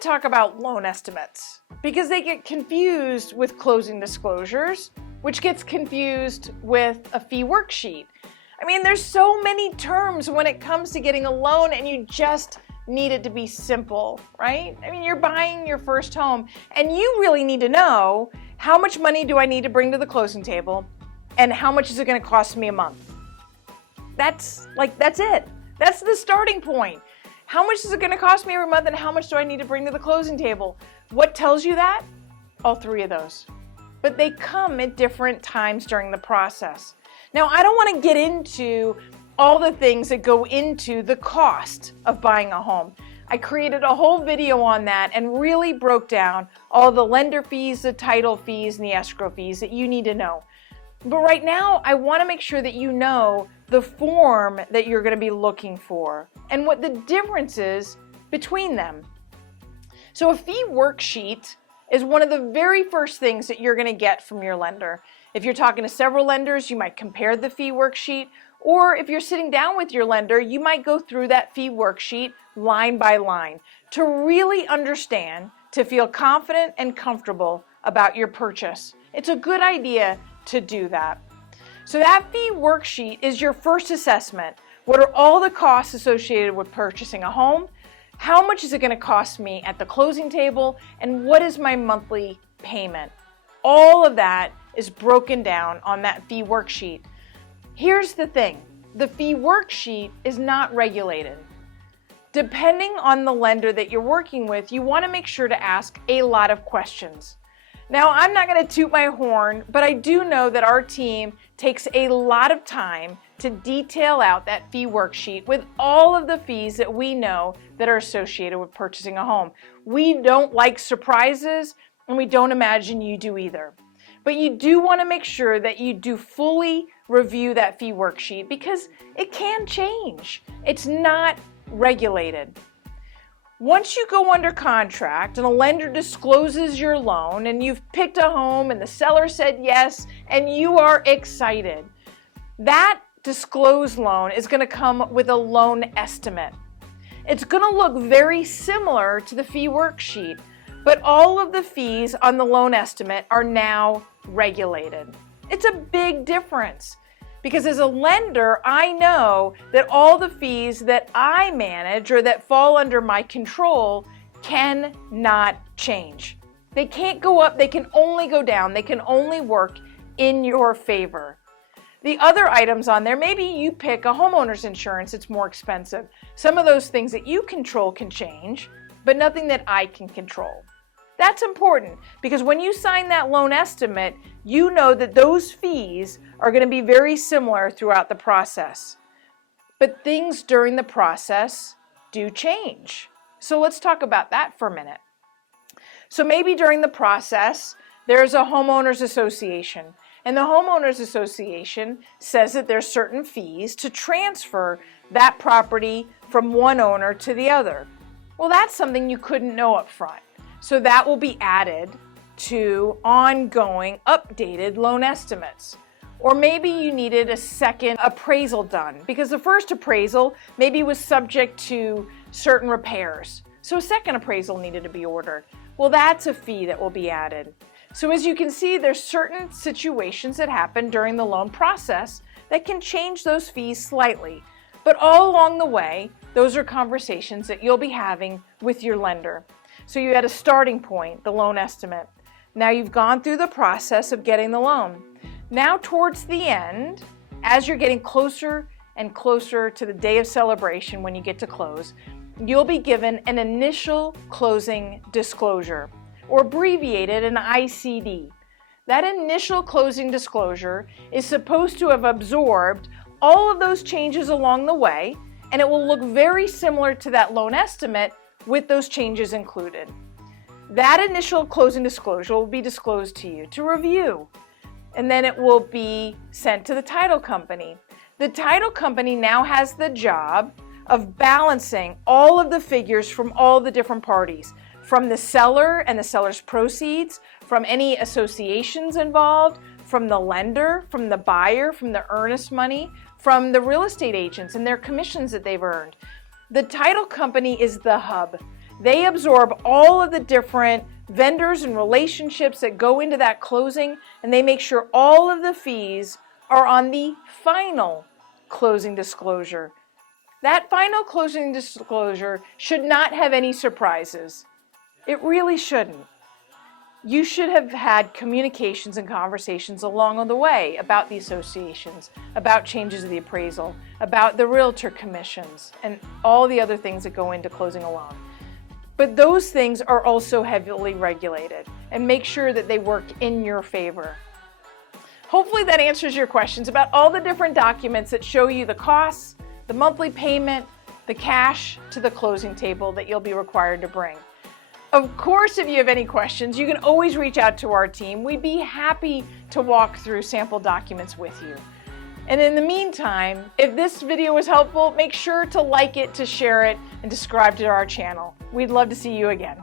to talk about loan estimates because they get confused with closing disclosures, which gets confused with a fee worksheet. I mean, there's so many terms when it comes to getting a loan, and you just need it to be simple, right? I mean, you're buying your first home and you really need to know how much money do I need to bring to the closing table and how much is it going to cost me a month. That's it. That's the starting point. How much is it going to cost me every month and how much do I need to bring to the closing table? What tells you that? All three of those. But they come at different times during the process. Now, I don't want to get into all the things that go into the cost of buying a home. I created a whole video on that and really broke down all the lender fees, the title fees, and the escrow fees that you need to know. But right now, I want to make sure that you know the form that you're going to be looking for and what the difference is between them. So a fee worksheet is one of the very first things that you're going to get from your lender. If you're talking to several lenders, you might compare the fee worksheet, or if you're sitting down with your lender, you might go through that fee worksheet line by line to really understand, to feel confident and comfortable about your purchase. It's a good idea to do that. So that fee worksheet is your first assessment. What are all the costs associated with purchasing a home? How much is it going to cost me at the closing table? And what is my monthly payment? All of that is broken down on that fee worksheet. Here's the thing. The fee worksheet is not regulated. Depending on the lender that you're working with, you want to make sure to ask a lot of questions. Now, I'm not going to toot my horn, but I do know that our team takes a lot of time to detail out that fee worksheet with all of the fees that we know that are associated with purchasing a home. We don't like surprises, and we don't imagine you do either. But you do want to make sure that you do fully review that fee worksheet because it can change. It's not regulated. Once you go under contract and a lender discloses your loan and you've picked a home and the seller said yes and you are excited, that disclosed loan is going to come with a loan estimate. It's going to look very similar to the fee worksheet, but all of the fees on the loan estimate are now regulated. It's a big difference. Because as a lender, I know that all the fees that I manage or that fall under my control cannot change. They can't go up, they can only go down, they can only work in your favor. The other items on there, maybe you pick a homeowner's insurance, it's more expensive. Some of those things that you control can change, but nothing that I can control. That's important because when you sign that loan estimate, you know that those fees are going to be very similar throughout the process. But things during the process do change. So let's talk about that for a minute. So maybe during the process, there's a homeowners association, and the homeowners association says that there's certain fees to transfer that property from one owner to the other. Well, that's something you couldn't know up front. So that will be added to ongoing updated loan estimates. Or maybe you needed a second appraisal done because the first appraisal maybe was subject to certain repairs. So a second appraisal needed to be ordered. Well, that's a fee that will be added. So as you can see, there's certain situations that happen during the loan process that can change those fees slightly. But all along the way, those are conversations that you'll be having with your lender. So you had a starting point, the loan estimate. Now you've gone through the process of getting the loan. Now towards the end, as you're getting closer and closer to the day of celebration when you get to close, you'll be given an initial closing disclosure, or abbreviated an ICD. That initial closing disclosure is supposed to have absorbed all of those changes along the way, and it will look very similar to that loan estimate with those changes included. That initial closing disclosure will be disclosed to you to review, and then it will be sent to the title company. The title company now has the job of balancing all of the figures from all the different parties, from the seller and the seller's proceeds, from any associations involved, from the lender, from the buyer, from the earnest money, from the real estate agents and their commissions that they've earned. The title company is the hub. They absorb all of the different vendors and relationships that go into that closing, and they make sure all of the fees are on the final closing disclosure. That final closing disclosure should not have any surprises. It really shouldn't. You should have had communications and conversations along the way about the associations, about changes of the appraisal, about the realtor commissions, and all the other things that go into closing a loan. But those things are also heavily regulated, and make sure that they work in your favor. Hopefully that answers your questions about all the different documents that show you the costs, the monthly payment, the cash to the closing table that you'll be required to bring. Of course, if you have any questions, you can always reach out to our team. We'd be happy to walk through sample documents with you. And in the meantime, if this video was helpful, make sure to like it, to share it, and subscribe to our channel. We'd love to see you again.